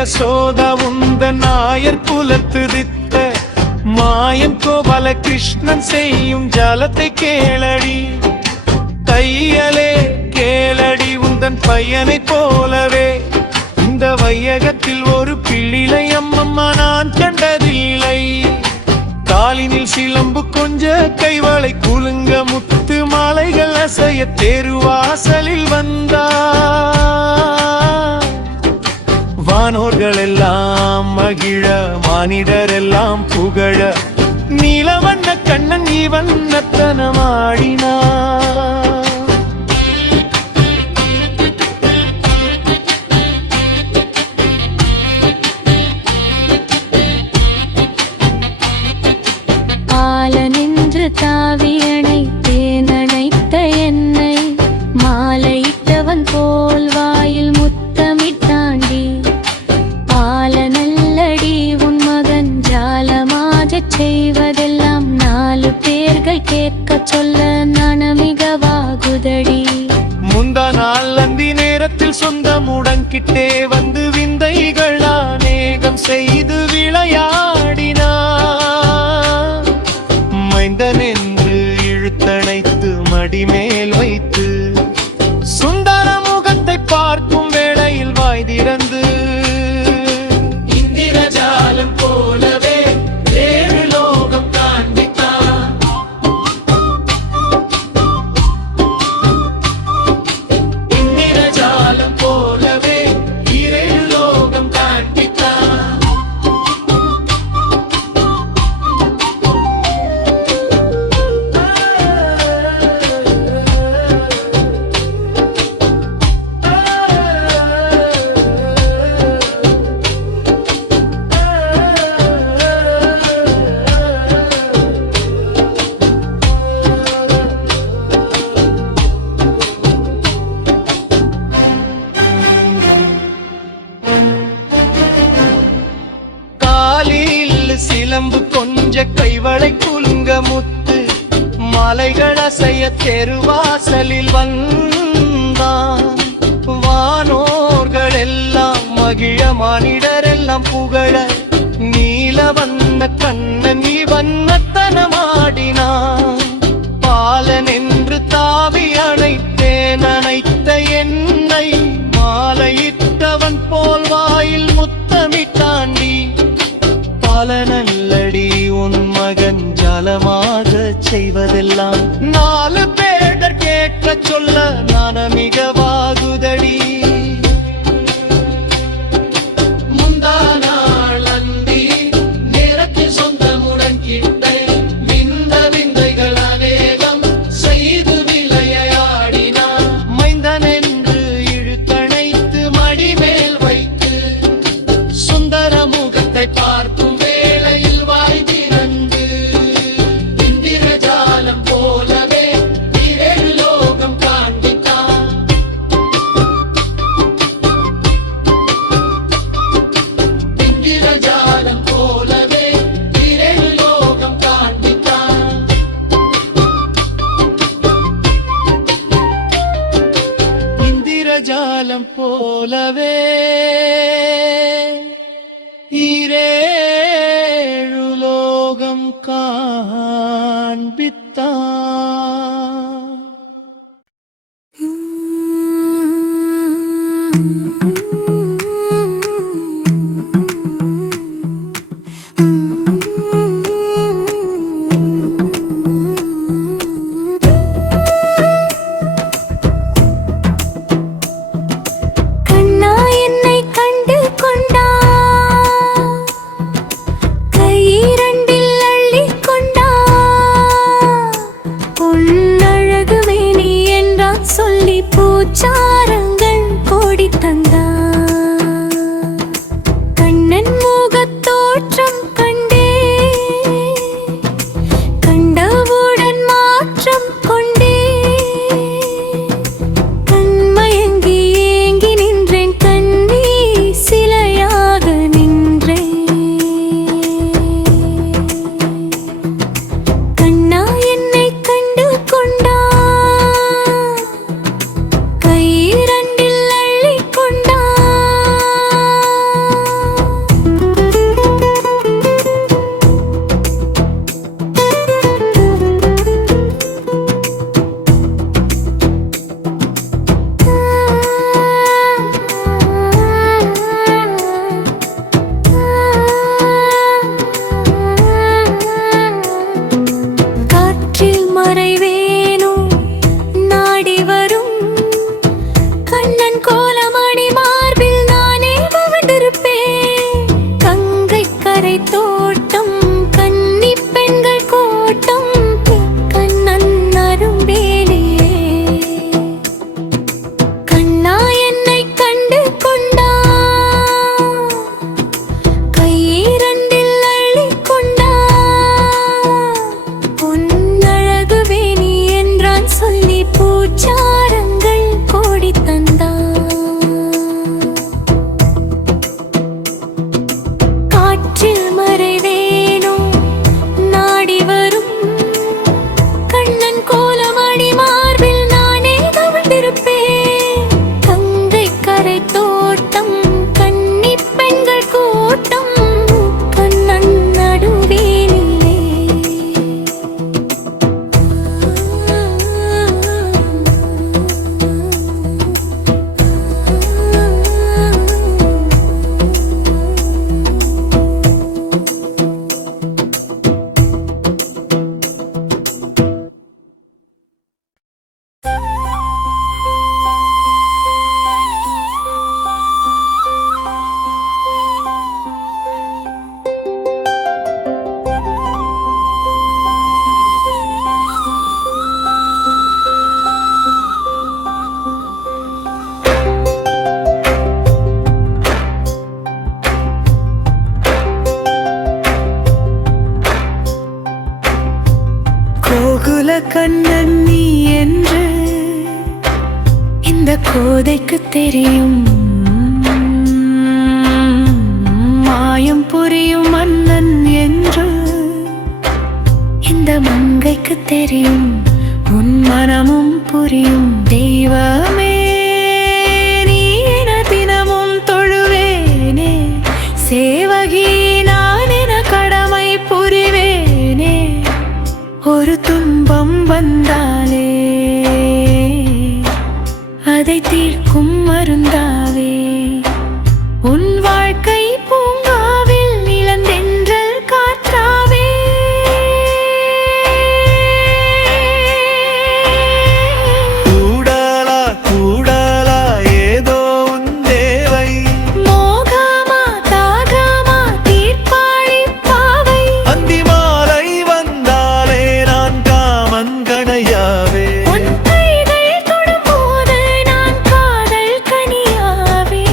யசோத உந்த நாயர் குலத்துதித்த மாயன் கோபால கிருஷ்ணன் செய்யும் ஜாலத்தை கேளடி. தையலே கேளடி உந்தன் பையனை போலவே இந்த வையகத்தில் ஒரு பிள்ளிலை அம்மம்மா நான் கண்டதில்லை. காலினில் சிலம்பு கொஞ்ச கைவளை குலுங்க முத்து மாலைகள் அசைய தெருவாசலில் வந்தார். வானோர்கள் எல்லாம் மகிழ மானிடர் எல்லாம் புகழ நீலவண்ண கண்ணன் இவண்ணத்தனமாடினார். தாவி அணைத்தேன் அணைத்த என்னை மாலையிட்டவன் போல் வாயில் முத்தமிட்டாண்டி. பால நல்லடி உன் மகன் ஜாலமாகச் செய்வதெல்லாம் 4 பேர்கள் கேட்க சொல்ல நனமிகவாகுதடி. முந்தா நாள் அந்தி நேரத்தில் சொந்தமுடன் கிட்டே வந்து விந்தைகள் அநேகம் செய்து விளையாடினார். மைந்தன் என்று இழுத்தணைத்து மடிமேல் வைத்து சுந்தர முகத்தை பார்க்கும் வேளையில் வாய் திறந்து இந்திரஜாலம் போலவே 7 லோகம் காண்பித்தான். இந்திரஜாலம் போலவே 7 லோகம் காண்பித்தான். சிலம்பு கொஞ்ச கைவளை குலுங்க முத்து மாலைகள் அசைய தெருவாசலில் வந்தான். வானோர்கள் எல்லாம் மகிழ மானிடர் எல்லாம் புகழ நீல வந்த கண்ணன் இவண்ணத்தனமாடினான். பாலன் என்று தாவி அணைத்தேன் அணைத்த என்னை மாலையிட்டவன் போல் வாயில் முத்தமிட்டாண்டி. பாலனல்லடி உன் மகன் ஜாலமாக செய்வதெல்லாம் 4 பேர் கேட்க சொல்ல நானமிகவாகுதடி. முந்தா நாள் அந்தி நேரத்தில் சொந்தமுடன் கிட்டே விந்த விந்தைகள் அநேகம் செய்து விளையாடினான். மைந்தன் என்று இழுத்தணைத்து மடிமேல் வைத்து சுந்தர முகத்தை பார்க்கும் ஜாலம் போலவே 7 லோகம் காண்பித்தான். கையிரண்டில் அள்ளிக் கொண்டான். தெரியும் மாயம் புரியும் மன்னன் என்று. இந்த மங்கைக்கு தெரியும் உன் மனமும் புரியும். தெய்வமே நீ என தினமும் தொழுவேனே, சேவகி நான் என கடமை புரிவேனே. ஒரு துன்பம் வந்தாலே அதை தீர்க்கும் மருந்தாவே, உன் வாழ்க்கை பூங்காவில் நிலந்தென்றல் காற்றாவே. கூடலா கூடலா ஏதோ உன் தேவை, மோகமா தாகமா தீர்ப்பாளி பாவை. அந்தி மாலை வந்தாலே நான் காமன் கணையாவே, உன் கைகள் தொடும்போது நான் காதல் கனியாவே.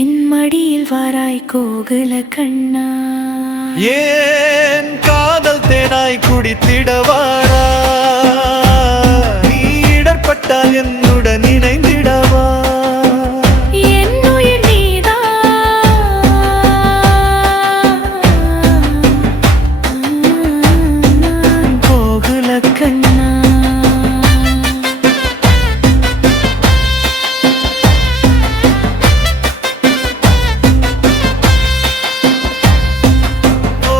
என் மடியில் வாராய் கோகுல கண்ணா, ஏன் காதல் தேனாய் குடித்திடவாரா, நீ இடர்பட்டால் என்னுடன் இணைந்திடவா. என் உயிர் நீதான் கோகுல கண்ணா. ஓ,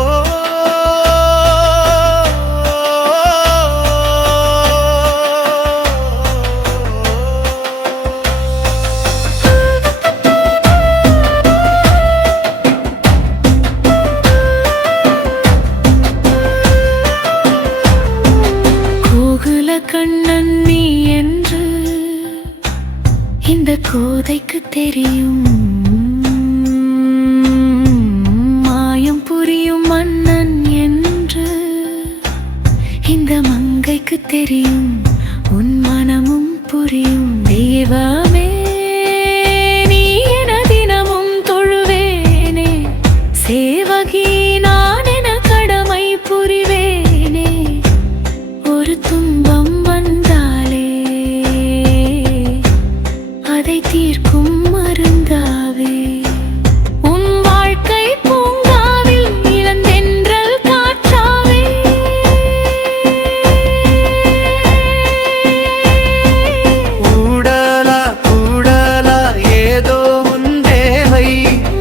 கோகுல கண்ணன் நீ என்று இந்த கோதைக்கு தெரியும் மாயம் புரியும் மன்னன் என்று. இந்த மங்கைக்கு தெரியும் உன் மனமும் புரியும். தெய்வமே நீ என தினமும் தொழுவேனே, சேவகி நான் என கடமை புரிவேனே. ஒரு துன்பம் வந்தாலே அதை தீர்க்கும் மருந்தாவே, உன் வாழ்க்கை பூங்காவில் இளந்தென்றல் காற்றாவே. கூடலா கூடலா ஏதோ உன் தேவை,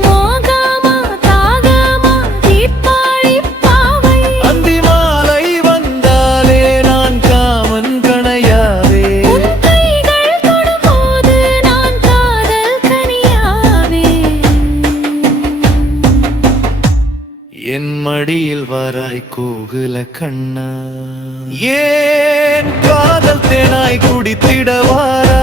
மோகமா தாகமா தீர்ப்பாளி பாவை. அந்தி மாலை வந்தாலே நான் காமன் கணையாவே, உன் கைகள் தொடும்போது நான் காதல் கனியாவே. என் மடியில் வாராய் கோகுல கண்ணா, ஏன் காதல் தேனாய் குடித்திடவாரா.